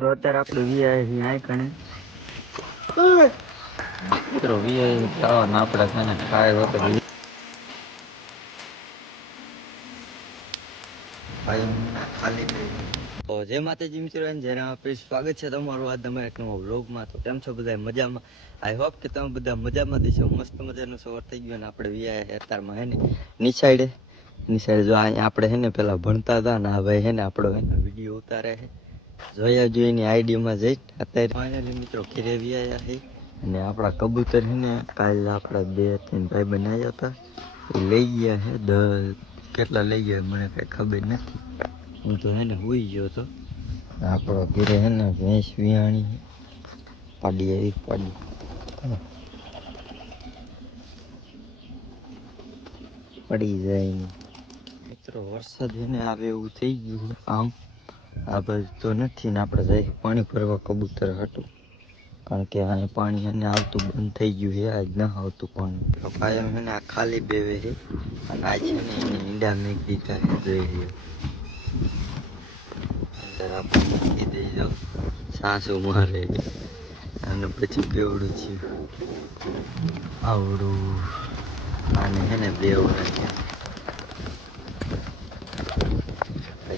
તો અત્યારે આપણે વીઆઈ નાય કણે મિત્રો વીઆઈ આપણે છે ને કાંઈ વખત. તો જય માતાજી મિત્રો અને જેના આપણે સ્વાગત છે તમારું આજ તમારા એક નવો વ્લોગમાં. તો કેમ છો બધા? મજામાં? આઈ હોપ કે તમે બધા મજામાં દેશો મસ્ત મજાનું સવાર થઈ ગયું અને આપણે વીઆઈ અત્યારમાં હે ને નિશાળે નિશાળે જો અહીંયા આપણે હે ને પેલા ભણતા હતા ને આ ભાઈ હે ને આપણો એનો વીડિયો ઉતારે છે. જોયા જોઈને આઈડીમાં જઈ અત્યારે ફાઇનલી મિત્રો ઘેરે આવ્યા છે અને આપણા કબૂતર છે ને કાલ આપણા બે ત્રણ ભાઈ બનાવ્યા હતા. એ લઈ ગયા છે દસ. કેટલા લઈ ગયા મને કઈ ખબર નથી. હું તો હે ને હુઈ ગયો તો આપણો ઘેરે હે ને ભેંસ વિહાણી પાડી આવી પાડી. પડી જાય મિત્રો વરસાદ એને આવે એવું થઈ ગયું આમ આ બાજુ તો નથી ને આપણે જઈ પાણી ભરવા કબૂતર હતું કારણ કે અહીંયા પાણી એને આવતું બંધ થઈ ગયું છે, આજ ન આવતું પાણી. કાયમ એને આ ખાલી બેવે છે અને આ ને એને ઈંડા મેં દીધા છે, જોઈ રહ્યો અંદર આપણે મૂકી દઈ દો સાસુ મારે. અને પછી બેવડું છે. આવડું. આને છે ને બેવડા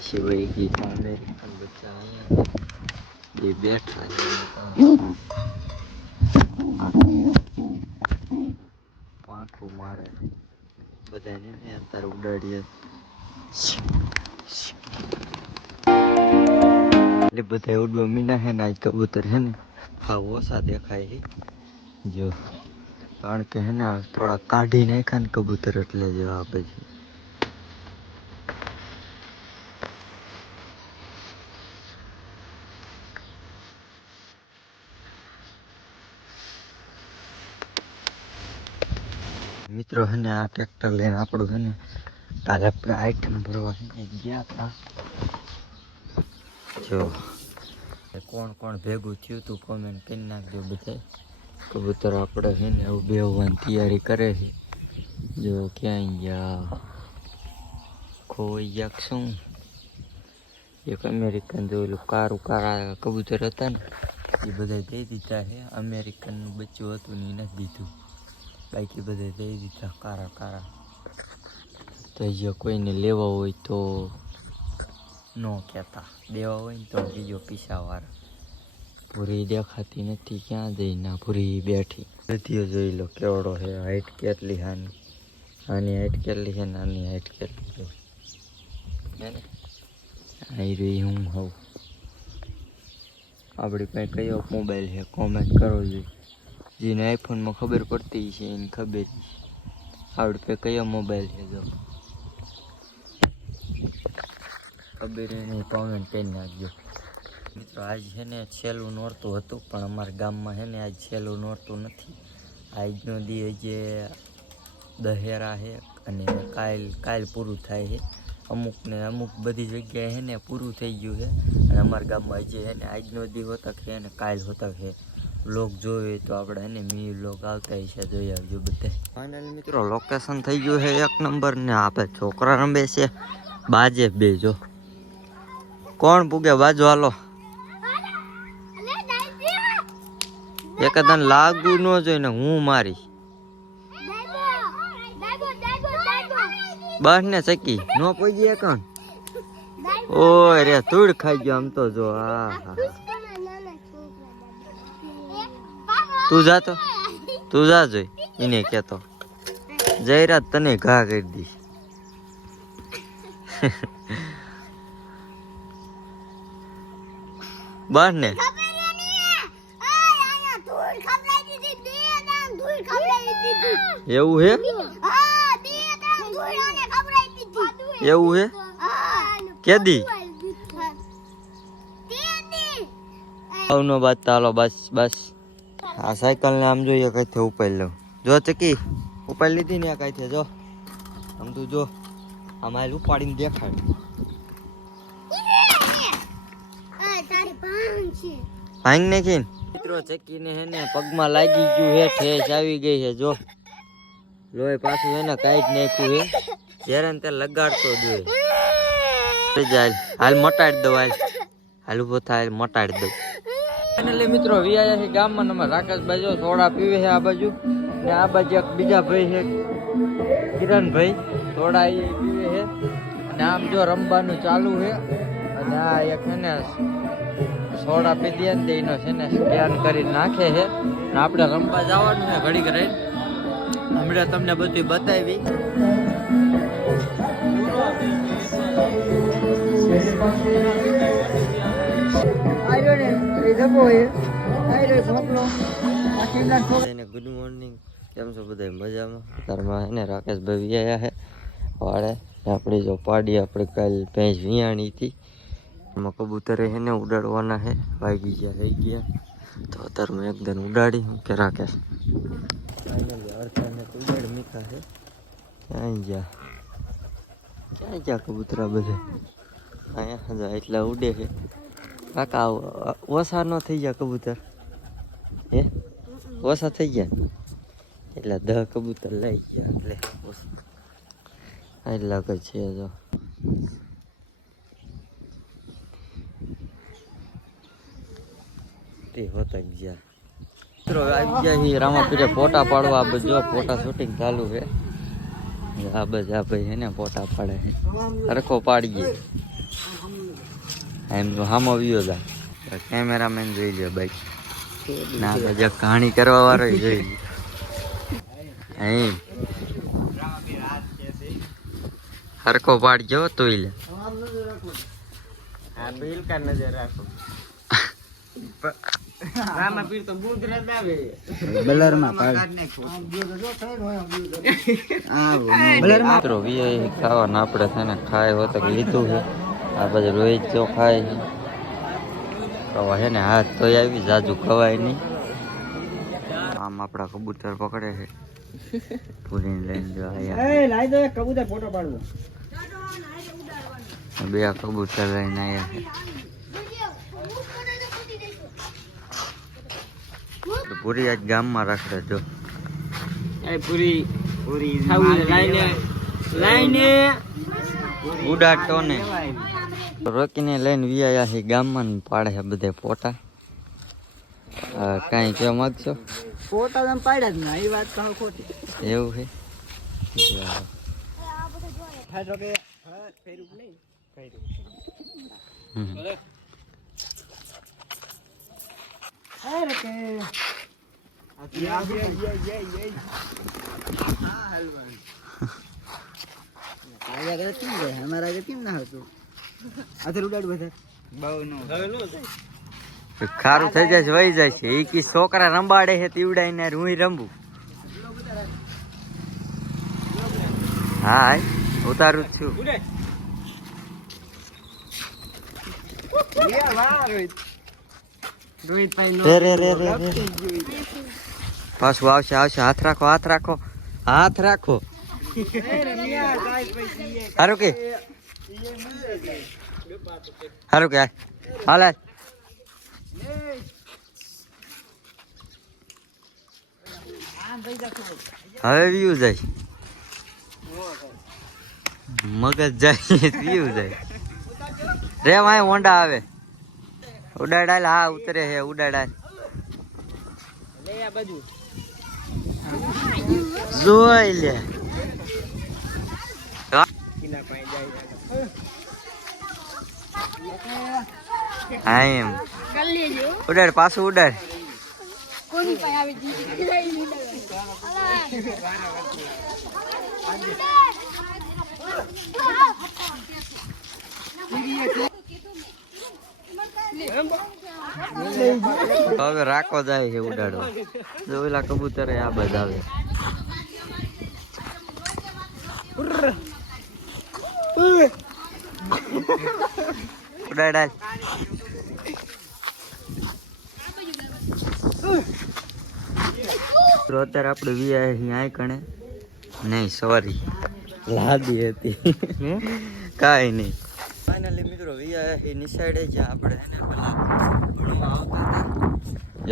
પછી વહી ગઈ અમેરિકન બચ્ચા અહીંયા એ પાંખું મારે. બધાને ને અત્યારે ઉડાડીએ. એટલે બધા ઉડવા મીના હે ને આજ કબૂતર હે ને હા ઓછા દેખાય જો, કારણ કે હે ને થોડા કાઢી નાખ્યા ને કબૂતર એટલે જવા પછી મિત્રો હે ને આ ટ્રેક્ટર લઈને આપણું છે ને તારે આઈટમ ભરવા ગયા હતા જો કોણ કોણ ભેગું થયું તું કોમેન્ટ કરી નાખજો બધા કબૂતર આપણે છે ને એવું બેવવાની તૈયારી કરે છે. જો ક્યાંય ગયા? ખોઈ ગયા શું? એક અમેરિકન જોયેલું કારું કારા કબૂતર હતા ને, એ બધા દઈ દીધા છે અમેરિકનનું બચ્ચું હતું ને એ નથી દીધું. બાકી બધે દઈ દીધા, કારા કારા. તો જો કોઈને લેવા હોય તો ન કહેતા. દેવા હોય ને તો બીજો પીસાવાળા. પૂરી દેખાતી નથી, ક્યાં જઈ ના પૂરી બેઠી. બધીઓ જોઈ લો કેવડો છે હાઈટ કેટલી હાની આની? હાઈટ કેટલી છે નાની હાઈટ કેટલી છે? આઈ રહી હું હોઉં. આપણી પાસે કયો મોબાઈલ છે કોમેન્ટ કરો જોઈએ જેને આઈફોનમાં ખબર પડતી છે, એને ખબર આવડે પે કયો મોબાઈલ છે જો. ખબર નહીં કોમેન્ટ કરી નાખજો. મિત્રો, આજ છે ને છેલ્લું નોરતું હતું, પણ અમારા ગામમાં છે ને આજ છેલ્લું નોરતું નથી. આજનો દી જે દહેરા છે અને કાલ કાલ પૂરું થાય છે. અમુક ને અમુક બધી જગ્યાએ છે ને પૂરું થઈ ગયું છે. અને અમારા ગામમાં જે છે ને આજનો દી હોતા છે અને કાલ હોતા છે. વ્લોગ જોવે તો આપણે એને મી લોક આવતા છે જોઈ આવજો બધા. ફાઇનલ મિત્રો. લોકેશન થઈ ગયું છે એક નંબર ને આપણે છોકરા રમે છે બાજે બે જો. કોણ પૂગે? બાજુ હાલો. એકદમ લાગુ ન જોઈને હું મારી. બસ ને ચકી નો પહોંચી એક ઓય રે ધૂળ ખાઈ ગયો આમ તો જો હા હા. તું જા તો. તું જા જોઈ. એને કેતો જયરાત તને ઘા કરી દી બસ ને. એવું હે? એવું હે? કેદી? આવનો બાદ તાલો બસ બસ. આ સાયકલ ને આમ જોઈએ કઈ ઉપાડી લઉં. જો ચકી, ઉપાડી લીધી ને કઈ છે જો, આમ તું જો આમ આલ ઉપાડીને દેખાડ ભાંગ નાખી મિત્રો ચકી ને હે ને પગમાં લાગી ગયું હે, ઠેસ આવી ગઈ છે. જો, લોહી પાછું હે ને કાઢી નાખ્યું હે. જ્યારે તે લગાડતો જોઈએ હાલ મટાડી દો હાલ. હાલું થાય મટાડી દઉં. ફાઇનલી મિત્રો વિયા છે ગામમાં નંબર રાકેશભાઈ જો સોડા પીવે છે આ બાજુ. ને આ બાજુ એક બીજા ભાઈ છે, કિરણભાઈ, સોડા એ પીવે છે. અને આમ જો રમવાનું ચાલુ છે, અને આ એક છે ને સોડા પીધી ને તે એનો છે ને સ્કેન કરી નાખે છે. ને આપણે રમવા જવાનું છે ઘડીક રહી હમણાં તમને બધું બતાવી. ગુડ મોર્નિંગ કેમ છો બધા મજામાં? તારમાં એને રાકેશભાઈ વિયા છે વાળે આપણે જો પાડી આપણે કાલ ભેંસ વિયાણી હતી. એમાં કબૂતરે એને ઉડાડવાના છે વાગી ગયા રહી ગયા. તો અત્યારમાં એકદમ ઉડાડી કે રાકેશ. ફાઇનલી તો ઉડાડ મીઠા છે ક્યાંય ગયા? ક્યાંય ગયા કબૂતરા બધા? અહીંયા એટલા ઉડે છે કાકા, ઓછા ન થઈ ગયા કબૂતર. હે? ઓછા થઈ ગયા? એટલે દહ કબૂતર લઈ ગયા. એટલે એટલા કઈ છે જો. તે હોતા ગયા. રામાપીરે ફોટા પાડવા. જો, ફોટા શૂટિંગ ચાલુ છે. આ બધા ભાઈ એને ફોટા પાડે છે. સરખો પાડીએ. એમ તો હામો વિયો જાય કેમેરામેન જોઈ લે બાઈક ના બધા કહાણી કરવા વાળો જોઈ લે એમ. પાડ પાડજો તોય લે. મિત્રો ના ખાવાના આપણે ને ખાય હોત કે લીધું છે. આ બધું રોહિત ચોખાય છે ને હાથ તો આવી જાજુ ખવાય નહીં. આમ આપણા કબૂતર પકડે છે. પૂરીને લઈને જો આયા. કબૂતર ફોટો પાડવો. બે આ કબૂતર લઈને આયા છે. પૂરી આજ ગામમાં રાખડે જો. પૂરી પૂરી લાઈને લાઈને. ઉડાડતો ને. રોકીને લઈને વિયા છે ગામમાં પાડે છે બધે ફોટા. હા, કાંઈ કહેવા માંગશો ફોટા તમે પાડ્યા જ ના એ વાત કહો ખોટી. એવું છે હા હમારા કેમ ના હતું આધર ઉડાડ બધા બહુ નો ખારું થઈ જાય છે વહી જાય છે. એ કી છોકરા રંબાડે છે તીવડાઈને હું રંબુ. હા ઉતારું જ છું. પાછું આવશે આવશે. હાથ રાખો હાથ રાખો. હાથ રાખો. સારું કે? હારું કે, હાલ. હવે વ્યૂ જાય. મગજ જાય વ્યૂ જાય. રે માય, હોન્ડા આવે. ઉડાડાલ હા, ઉતરે હે ઉડાડાલ જોઈ લે. હા. હા એમ ઉડાડ, પાછું ઉડાડ. હવે રાખો જાય છે ઉડાડવા જો ઓલા કબૂતર આ બધા આવે. ઉડાડાલ તો અત્યારે આપણે વીઆઈ અહીં આય કણે. નહીં સોરી લાદી હતી. કાંઈ નહીં. ફાઇનલી મિત્રો વીઆઈ નિશાળે જ્યાં આપણે.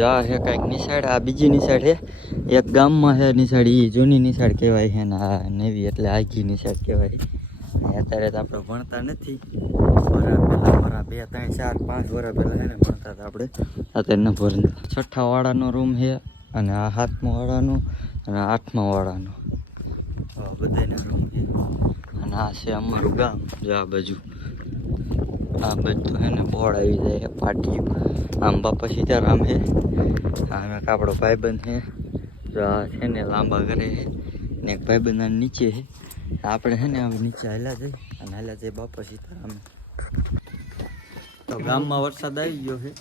યા હે કાંઈક નિશાળ આ બીજી નિશાળ હે. એક ગામમાં હે નિશાળ એ જૂની નિશાળ કહેવાય હે ને આ નેવી એટલે આગી નિશાળ કહેવાય. અત્યારે તો આપણે ભણતા નથી. પેલા અમારા બે, ત્રણ, ચાર, પાંચ વર્ષ પહેલાં એને ભણતા હતા આપણે. અત્યારે ન ભરતા છઠ્ઠા વાળાનો રૂમ છે અને આ સાતમા વાળાનો અને આ આઠમા વાળાનો. આ બધાના રૂમ છે. અને આ છે અમારું ગામ, જો આ બાજુ. આ બધું છે ને બોર્ડ આવી જાય, પાટિયું. આમ બાપા સીતારામ આમ એક આપણો ભાઈબંધ છે. જો આ છે ને લાંબા ઘરે ને એક ભાઈબંધ નીચે છે. આપણે હે ને હવે નીચે હાલ્યા જઈ અને હાલ્યા જઈ બાપા સીતારામ. તો ગામમાં વરસાદ આવી ગયો છે.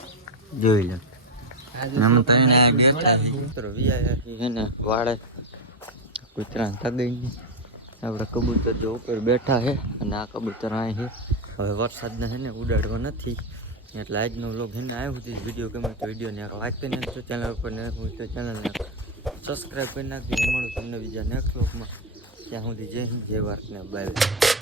જોઈ લો. આમ તો આ બેઠા છે વિયા ને વાળે કૂતરા તગાઈ આપણે કબૂતર જો ઉપર બેઠા છે અને આ કબૂતર અહીં છે. હવે વરસાદને છે ને ઉડાડવા નથી. એટલે આજનો વ્લોગ એને ને આવ્યો સુધી વીડિયો ગમે તો વિડીયોને લાઈક કરી નાખજો ચેનલ ઉપર ને હોય તો ચેનલને સબસ્ક્રાઈબ કરી નાખજો. મળું તમને બીજા નેક્સ્ટ વ્લોગમાં ત્યાં સુધી જય હિન્દ જય ભારતને બાય